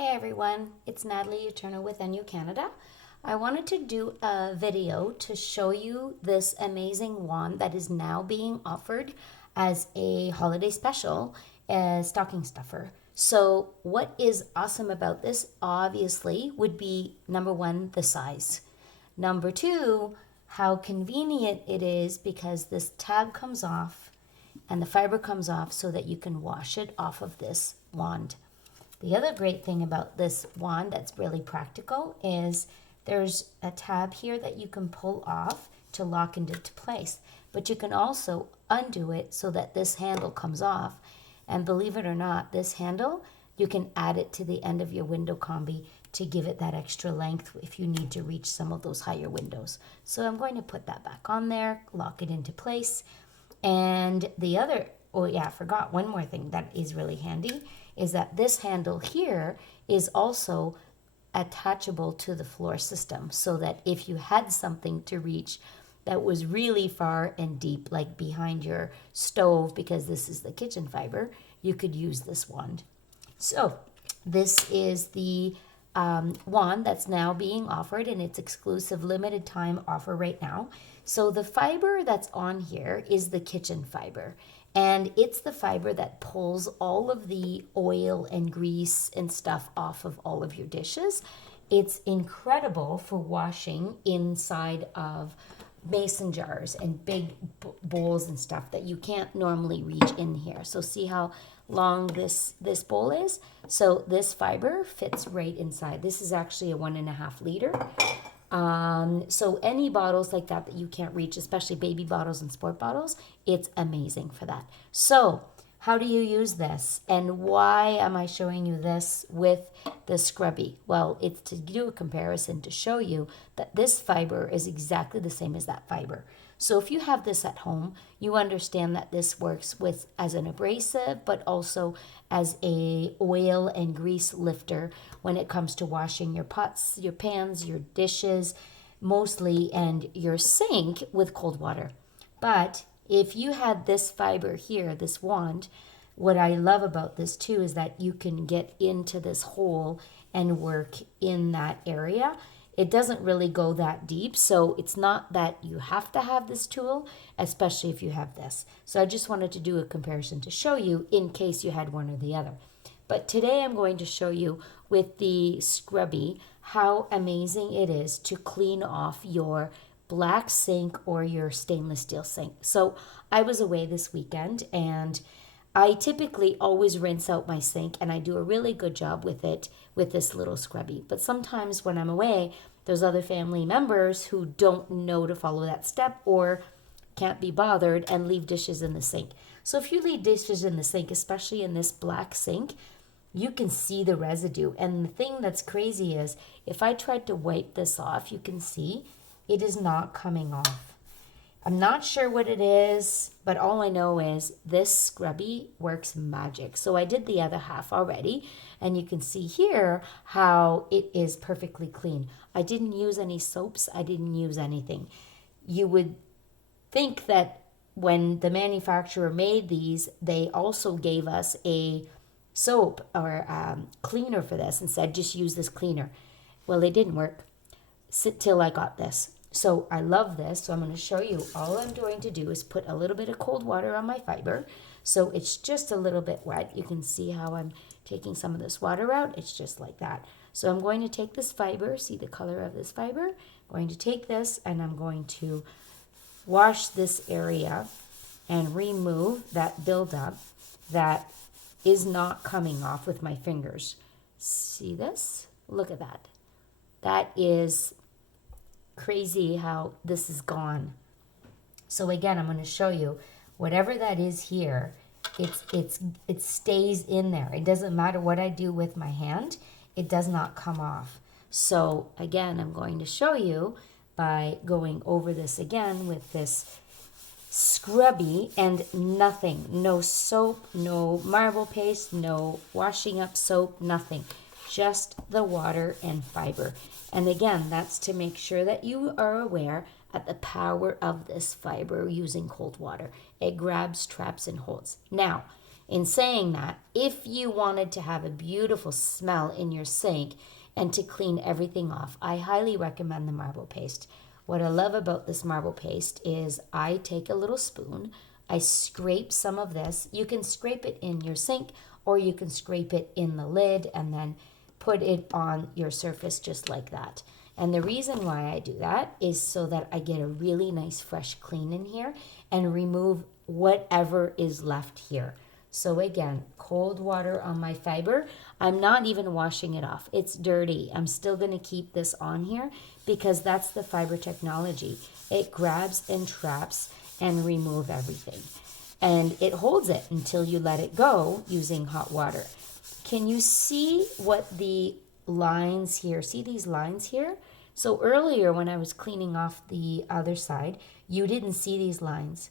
Hey everyone, it's Natalie Eterno with ENJO Canada. I wanted to do a video to show you this amazing wand that is now being offered as a holiday special, a stocking stuffer. So what is awesome about this obviously would be number one, the size. Number two, how convenient it is because this tab comes off and the fiber comes off so that you can wash it off of this wand. The other great thing about this wand that's really practical is there's a tab here that you can pull off to lock it into place. But you can also undo it so that this handle comes off. And believe it or not, this handle, you can add it to the end of your window combi to give it that extra length if you need to reach some of those higher windows. So I'm going to put that back on there, lock it into place. And the other, oh yeah, I forgot one more thing that is really handy is that this handle here is also attachable to the floor system so that if you had something to reach that was really far and deep, like behind your stove, because this is the kitchen fiber, you could use this wand. So this is the wand that's now being offered, and it's exclusive limited time offer right now. So the fiber that's on here is the kitchen fiber, and it's the fiber that pulls all of the oil and grease and stuff off of all of your dishes. It's incredible for washing inside of mason jars and big bowls and stuff that you can't normally reach in here. So see how long this bowl is? So this fiber fits right inside. This is actually a 1.5 liter. So any bottles like that you can't reach, especially baby bottles and sport bottles, it's amazing for that. So how do you use this? And why am I showing you this with the Scrubi? Well, it's to do a comparison to show you that this fiber is exactly the same as that fiber. So if you have this at home, you understand that this works with as an abrasive, but also as a oil and grease lifter when it comes to washing your pots, your pans, your dishes, mostly, and your sink with cold water. But if you had this fiber here, this wand, what I love about this too is that you can get into this hole and work in that area. It doesn't really go that deep, so it's not that you have to have this tool, especially if you have this. So I just wanted to do a comparison to show you in case you had one or the other. But today I'm going to show you with the Scrubi how amazing it is to clean off your black sink or your stainless steel sink. So I was away this weekend, and I typically always rinse out my sink, and I do a really good job with it with this little Scrubi. But sometimes when I'm away, there's other family members who don't know to follow that step or can't be bothered and leave dishes in the sink. So if you leave dishes in the sink, especially in this black sink, you can see the residue. And the thing that's crazy is if I tried to wipe this off, you can see it is not coming off. I'm not sure what it is, but all I know is this Scrubi works magic. So I did the other half already, and you can see here how it is perfectly clean. I didn't use any soaps. I didn't use anything. You would think that when the manufacturer made these, they also gave us a soap or cleaner for this and said, just use this cleaner. Well, it didn't work till I got this. So I love this. So I'm going to show you. All I'm going to do is put a little bit of cold water on my fiber. So it's just a little bit wet. You can see how I'm taking some of this water out. It's just like that. So I'm going to take this fiber. See the color of this fiber? I'm going to take this and I'm going to wash this area and remove that buildup that is not coming off with my fingers. See this? Look at that. That is crazy how this is gone. So again, I'm going to show you whatever that is here, it stays in there. It doesn't matter what I do with my hand, it does not come off. So again, I'm going to show you by going over this again with this Scrubi and nothing, no soap, no marble paste, no washing up soap, nothing, just the water and fiber. And again, that's to make sure that you are aware at the power of this fiber using cold water. It grabs, traps, and holds. Now, In saying that, if you wanted to have a beautiful smell in your sink and to clean everything off, I highly recommend the marble paste. What I love about this marble paste is I take a little spoon, I scrape some of this. You can scrape it in your sink or you can scrape it in the lid and then put it on your surface just like that. And the reason why I do that is so that I get a really nice fresh clean in here and remove whatever is left here. So again, cold water on my fiber. I'm not even washing it off. It's dirty. I'm still going to keep this on here because that's the fiber technology. It grabs and traps and remove everything. And it holds it until you let it go using hot water. Can you see what the lines here, see these lines here? So earlier when I was cleaning off the other side, you didn't see these lines.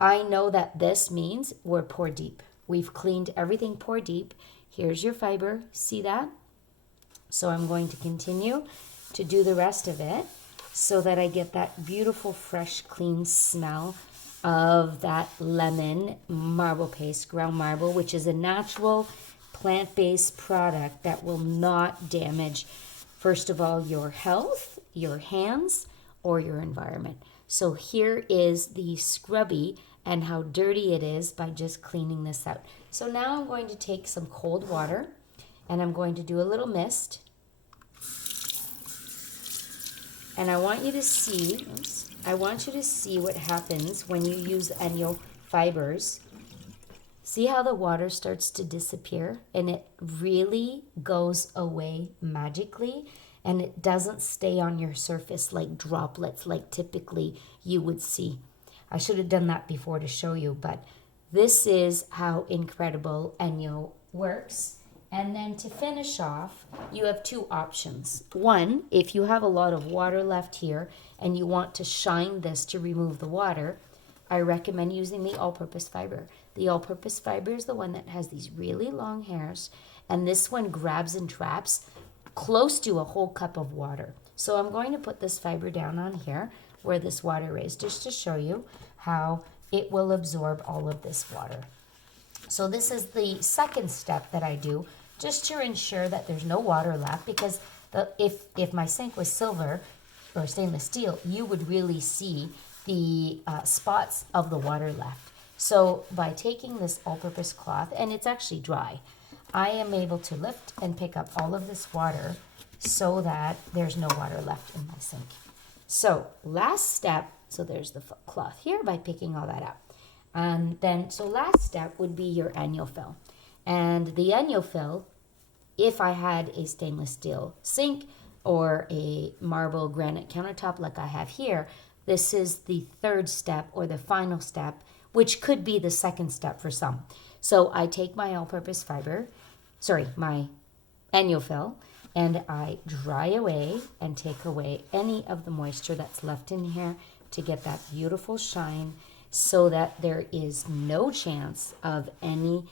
I know that this means we're pour deep. We've cleaned everything pour deep. Here's your fiber, see that? So I'm going to continue to do the rest of it so that I get that beautiful, fresh, clean smell of that lemon marble paste, ground marble, which is a natural plant-based product that will not damage, first of all, your health, your hands, or your environment. So here is the Scrubi and how dirty it is by just cleaning this out. So now I'm going to take some cold water and I'm going to do a little mist. And I want you to see, what happens when you use ENJO fibers. See how the water starts to disappear and it really goes away magically and it doesn't stay on your surface like droplets like typically you would see. I should have done that before to show you, but this is how incredible ENJO works. And then to finish off, you have two options. One, if you have a lot of water left here and you want to shine this to remove the water, I recommend using the all-purpose fiber. The all-purpose fiber is the one that has these really long hairs, and this one grabs and traps close to a whole cup of water. So I'm going to put this fiber down on here where this water is, just to show you how it will absorb all of this water. So this is the second step that I do, just to ensure that there's no water left, because if my sink was silver or stainless steel, you would really see the spots of the water left. So by taking this all-purpose cloth, and it's actually dry, I am able to lift and pick up all of this water so that there's no water left in my sink. So last step, so there's the cloth here by picking all that up. And then, so last step would be your ENJO fill. And the ENJO fill, if I had a stainless steel sink or a marble granite countertop like I have here, this is the third step or the final step, which could be the second step for some. So I take my all-purpose fiber, my ENJO fill, and I dry away and take away any of the moisture that's left in here to get that beautiful shine so that there is no chance of any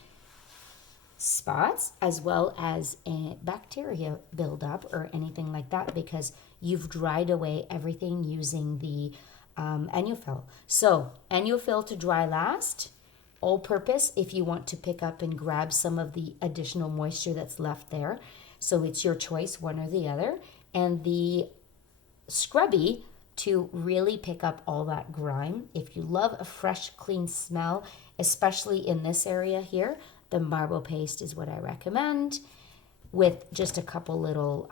spots as well as a bacteria buildup or anything like that, because you've dried away everything using the ENJO fill. So ENJO fill to dry last, all purpose if you want to pick up and grab some of the additional moisture that's left there. So it's your choice, one or the other. And the Scrubi to really pick up all that grime. If you love a fresh, clean smell, especially in this area here, the marble paste is what I recommend, with just a couple little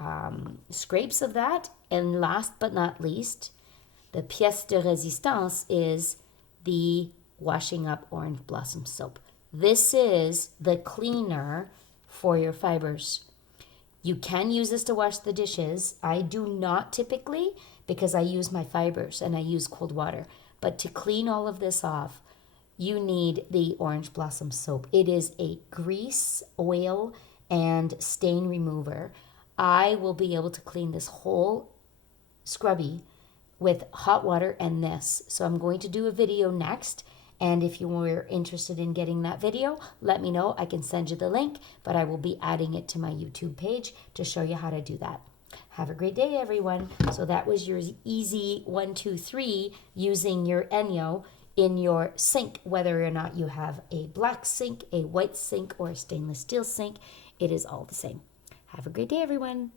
scrapes of that. And last but not least, the pièce de résistance is the washing up orange blossom soap. This is the cleaner for your fibers. You can use this to wash the dishes. I do not typically, because I use my fibers and I use cold water. But to clean all of this off, you need the orange blossom soap. It is a grease, oil, and stain remover. I will be able to clean this whole Scrubi with hot water and this. So I'm going to do a video next. And if you were interested in getting that video, let me know. I can send you the link, but I will be adding it to my YouTube page to show you how to do that. Have a great day, everyone. So that was your easy 1, 2, 3 using your ENJO in your sink, whether or not you have a black sink, a white sink, or a stainless steel sink. It is all the same. Have a great day, everyone.